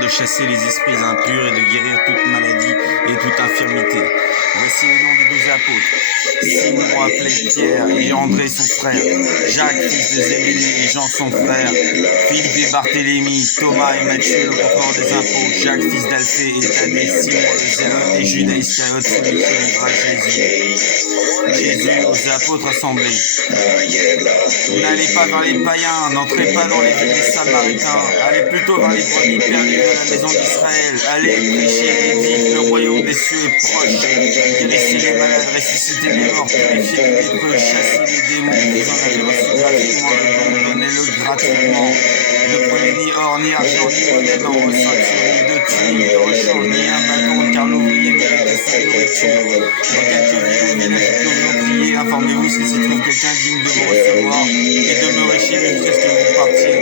de chasser les esprits impurs et de guérir toute maladie et toute infirmité. Voici les noms des 12 apôtres. Simon appelé Pierre et André son frère, Jacques fils de Zébédée et Jean son frère, Philippe et Barthélemy, Thomas et Matthieu le contrôleur des impôts, Jacques fils d'Alphée et Thaddée, Simon le Zélote et Judas Iscariote celui qui livrera Jésus. Jésus aux apôtres assemblés. N'allez pas vers les païens, n'entrez pas dans les villes des Samaritains, allez plutôt vers les brebis perdues de la maison d'Israël, allez prêcher et dites le royaume des cieux est proche, guérissez les malades, ressuscitez les morts, purifiez les lépreux, chassez les démons, vous en avez reçu gratuitement le don, donnez-le gratuitement. Ne prenez ni or, ni argent, ni monnaie dans vos ceintures, ni de tunique, de rechange, ni un bâton, car l'ouvrier mérite sa nourriture. Dans quelques villes ou villages que vous en priez, informez-vous s'il s'y trouve quelqu'un digne de vous recevoir et demeurer chez lui jusqu'à ce que vous partiez.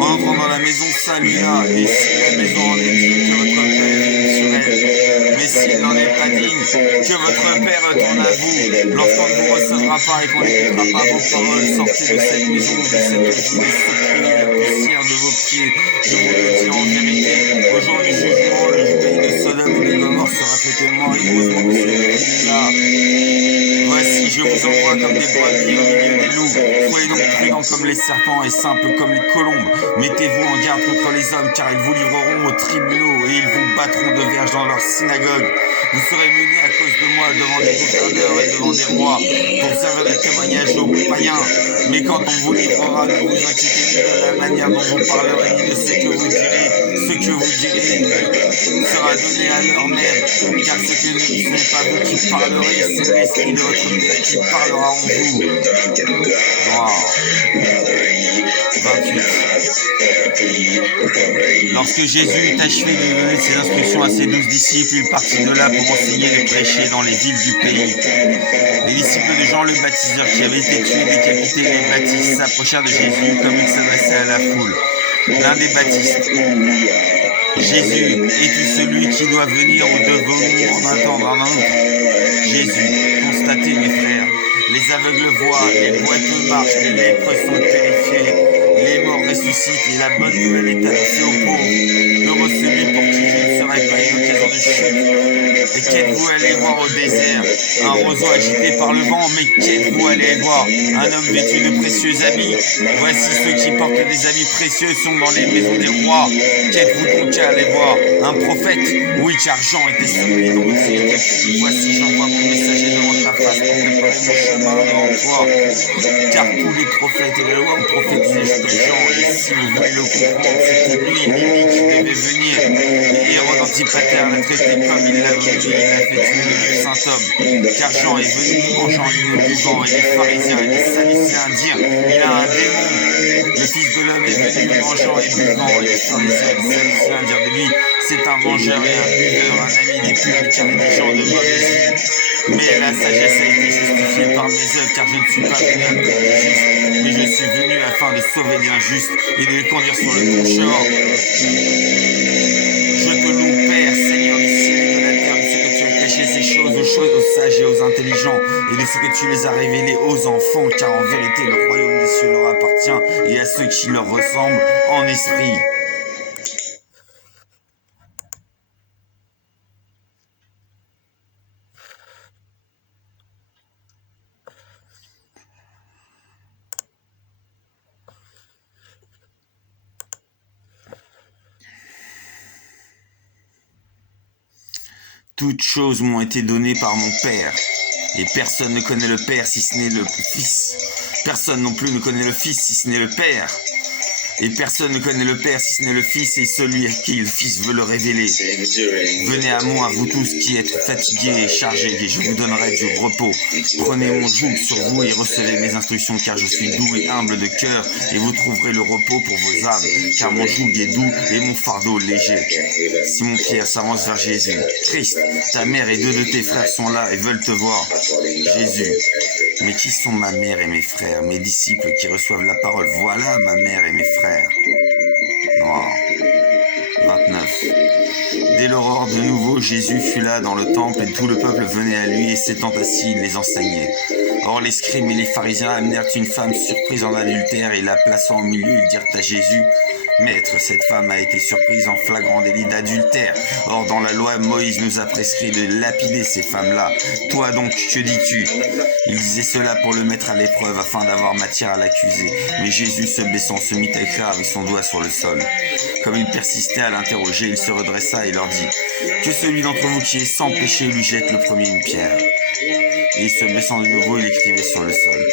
En entrant dans la maison, saluez-la, et si la maison en est digne, que votre Père vienne sur elle. Mais s'il n'en est pas digne, que votre Père retourne à vous. Lorsqu'on ne vous recevra pas et qu'on n'écoutera pas vos paroles, sortez de cette maison ou de cette ville et secouez la poussière de vos pieds. Je vous le dis en vérité, au jour du jugement, le pays de Sodome et de Gomorrhe sera traité moins rigoureusement que cette ville-là. Voici, je vous envoie comme des brebis au milieu des loups. Soyez donc prudents comme les serpents et simples comme les colombes. Mettez-vous en garde contre les hommes, car ils vous livreront aux tribunaux et ils vous battront de verges dans leurs synagogues. Vous serez menés à cause de moi devant des gouverneurs et devant des rois pour servir de témoignage aux païens. Mais quand on vous livrera, ne vous inquiétez ni de la manière dont vous parlerez, ni de ce que vous direz. Ce que vous direz sera donné à l'heure même, car ce n'est pas vous qui parlerez, c'est l'Esprit de votre Père qui parlera en vous. Wow. 28. Lorsque Jésus eut achevé de donner ses instructions à ses 12 disciples, il partit de là pour enseigner et prêcher dans les villes du pays. Les disciples de Jean le baptiseur, qui avaient été tués, décapités et les baptistes, s'approchèrent de Jésus comme il s'adressait à la foule. L'un des baptistes: Jésus, es-tu celui qui doit venir ou devons-nous en attendre un autre? Jésus: constatez mes frères, les aveugles voient, les boiteux marchent, les lépreux sont terrifiés, les morts ressuscitent et la bonne nouvelle est annoncée aux pauvres. Heureux celui pour qui je ne serai pas une occasion de chute. Et qu'êtes-vous allé voir au désert? Un roseau agité par le vent, mais qu'êtes-vous allé voir? Un homme vêtu de précieux habits. Voici ceux qui portent des habits précieux sont dans les maisons des rois. Qu'êtes-vous donc allé voir? Un prophète? Oui, car Jean était celui dont il était écrit: voici, j'envoie mon messager devant ta face pour préparer mon chemin devant toi. Car tous les prophètes et la loi ont prophétisé jusqu'à Jean, et si vous voulez le comprendre, c'était lui qui devait venir. Et Hérode Antipater l'a traité comme il l'a voulu, il a fait tuer le saint homme. Car Jean est venu mangeant et ne buvant, et les pharisiens et les sadducéens dirent: il a un démon. Le Fils de l'homme est venu mangeant et buvant, et les pharisiens et les sadducéens dirent de lui: c'est un mangeur et un buveur, un ami des publicains et des gens de mauvaise vie. Mais la sagesse a été justifiée par mes œuvres, car je ne suis pas venu à appeler les justes, mais je suis venu afin de sauver les injustes et de les conduire sur le bon chemin. Je te loue, Père, Seigneur du ciel et de la terre, de ce que tu as caché ces choses aux sages et aux intelligents, et de ce que tu les as révélées aux enfants, car en vérité le royaume des cieux leur appartient, et à ceux qui leur ressemblent en esprit. Toutes choses m'ont été données par mon Père, et personne ne connaît le Père si ce n'est le Fils. Personne non plus ne connaît le Fils si ce n'est le Père. Et personne ne connaît le Père si ce n'est le Fils et celui à qui le Fils veut le révéler. Venez à moi, vous tous qui êtes fatigués et chargés, et je vous donnerai du repos. Prenez mon joug sur vous et recevez mes instructions, car je suis doux et humble de cœur, et vous trouverez le repos pour vos âmes, car mon joug est doux et mon fardeau léger. Simon-Pierre s'avance vers Jésus. Christ, ta mère et deux de tes frères sont là et veulent te voir. Jésus: mais qui sont ma mère et mes frères, mes disciples qui reçoivent la parole? Voilà ma mère et mes frères. Noir. 29. Dès l'aurore, de nouveau, Jésus fut là dans le temple, et tout le peuple venait à lui, et s'étant assis, il les enseignait. Or les scribes et les pharisiens amenèrent une femme surprise en adultère, et la plaçant au milieu, ils dirent à Jésus: Maître, cette femme a été surprise en flagrant délit d'adultère. Or, dans la loi, Moïse nous a prescrit de lapider ces femmes-là. Toi donc, que dis-tu » Il disait cela pour le mettre à l'épreuve, afin d'avoir matière à l'accuser. Mais Jésus, se baissant, se mit à écrire avec son doigt sur le sol. Comme il persistait à l'interroger, il se redressa et leur dit « Que celui d'entre vous qui est sans péché lui jette le premier une pierre. » Et se baissant de nouveau, il écrivait sur le sol.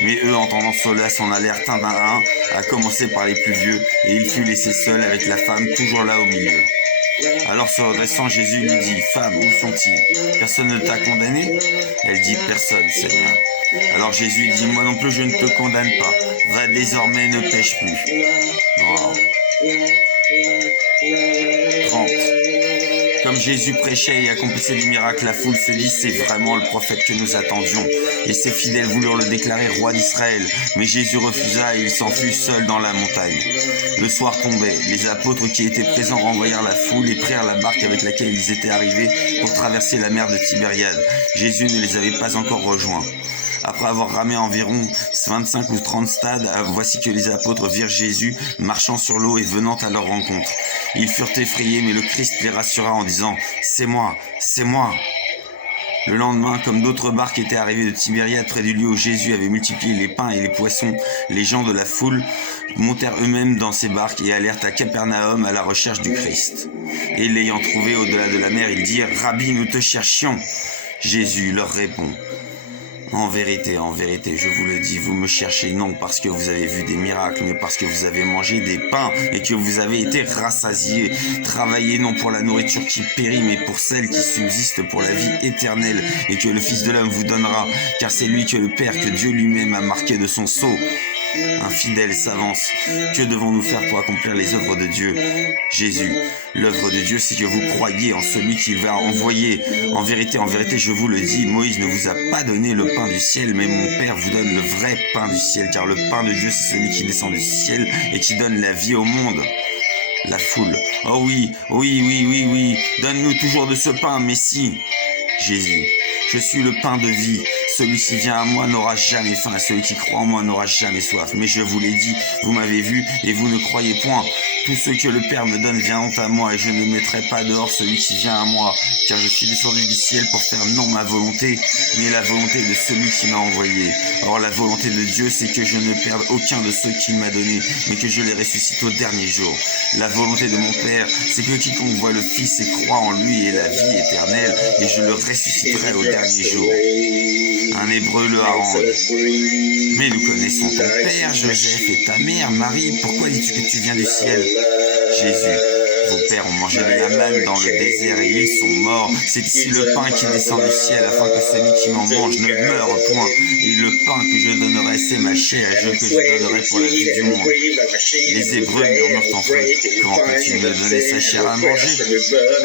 Mais eux, entendant cela, s'en allèrent un à un, à commencer par les plus vieux, et il fut laissé seul avec la femme, toujours là au milieu. Alors se redressant, Jésus lui dit « Femme, où sont-ils? Personne ne t'a condamné ?» Elle dit « Personne, Seigneur. » Alors Jésus dit « Moi non plus, je ne te condamne pas. Va désormais, ne pêche plus. » Oh. 30. Comme Jésus prêchait et accomplissait des miracles, la foule se dit « C'est vraiment le prophète que nous attendions. » Et ses fidèles voulurent le déclarer roi d'Israël. Mais Jésus refusa et il s'enfuit seul dans la montagne. Le soir tombait. Les apôtres qui étaient présents renvoyèrent la foule et prirent la barque avec laquelle ils étaient arrivés pour traverser la mer de Tibériade. Jésus ne les avait pas encore rejoints. Après avoir ramé environ 25 ou 30 stades, voici que les apôtres virent Jésus marchant sur l'eau et venant à leur rencontre. Ils furent effrayés, mais le Christ les rassura en disant « C'est moi, c'est moi !» Le lendemain, comme d'autres barques étaient arrivées de Tibériade près du lieu où Jésus avait multiplié les pains et les poissons, les gens de la foule montèrent eux-mêmes dans ces barques et allèrent à Capernaum à la recherche du Christ. Et l'ayant trouvé au-delà de la mer, ils dirent « Rabbi, nous te cherchions !» Jésus leur répond « En vérité, je vous le dis, vous me cherchez non parce que vous avez vu des miracles, mais parce que vous avez mangé des pains et que vous avez été rassasiés. Travaillez non pour la nourriture qui périt, mais pour celle qui subsiste pour la vie éternelle et que le Fils de l'homme vous donnera, car c'est lui que le Père, que Dieu lui-même a marqué de son sceau. » Un fidèle s'avance. Que devons-nous faire pour accomplir les œuvres de Dieu? Jésus. L'œuvre de Dieu, c'est que vous croyez en celui qu'il va envoyer. En vérité, je vous le dis, Moïse ne vous a pas donné le pain du ciel, mais mon Père vous donne le vrai pain du ciel, car le pain de Dieu, c'est celui qui descend du ciel et qui donne la vie au monde. La foule. Oh oui, donne-nous toujours de ce pain, Messie. Jésus. Je suis le pain de vie. Celui qui vient à moi n'aura jamais faim, et celui qui croit en moi n'aura jamais soif. Mais je vous l'ai dit, vous m'avez vu, et vous ne croyez point. Tous ceux que le Père me donne viendront à moi, et je ne mettrai pas dehors celui qui vient à moi. Car je suis descendu du ciel pour faire non ma volonté, mais la volonté de celui qui m'a envoyé. Or la volonté de Dieu, c'est que je ne perde aucun de ceux qu'il m'a donnés, mais que je les ressuscite au dernier jour. La volonté de mon Père, c'est que quiconque voit le Fils et croit en lui ait la vie éternelle, et je le ressusciterai au dernier jour. Un Hébreu le harangue. Mais nous connaissons ton père, Joseph, et ta mère, Marie. Pourquoi dis-tu que tu viens du ciel? Jésus. Vos pères ont mangé de la manne dans le désert et ils sont morts. C'est ici le pain qui descend du ciel afin que celui qui m'en mange ne meure point. Et le pain que je donnerai, c'est ma chair et que je donnerai pour la vie du monde. Les Hébreux murmurent entre eux. Comment peut-il me donner sa chair à manger?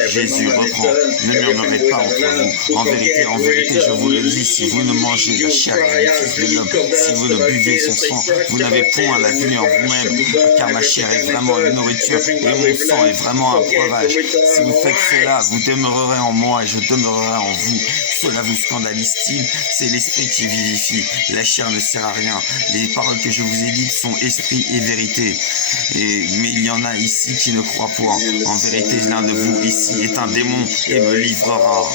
Jésus reprend. Ne murmurez pas entre vous. En vérité, je vous le dis, si vous ne mangez la chair du Fils de l'homme, si vous ne buvez son sang, vous n'avez point la vie en vous-même. Car ma chair est vraiment une nourriture et mon sang est vraiment un breuvage. Si vous faites cela, vous demeurerez en moi et je demeurerai en vous. Cela vous scandalise-t-il? C'est l'esprit qui vivifie. La chair ne sert à rien. Les paroles que je vous ai dites sont esprit et vérité. Mais il y en a ici qui ne croient point. En vérité, l'un de vous ici est un démon et me livrera.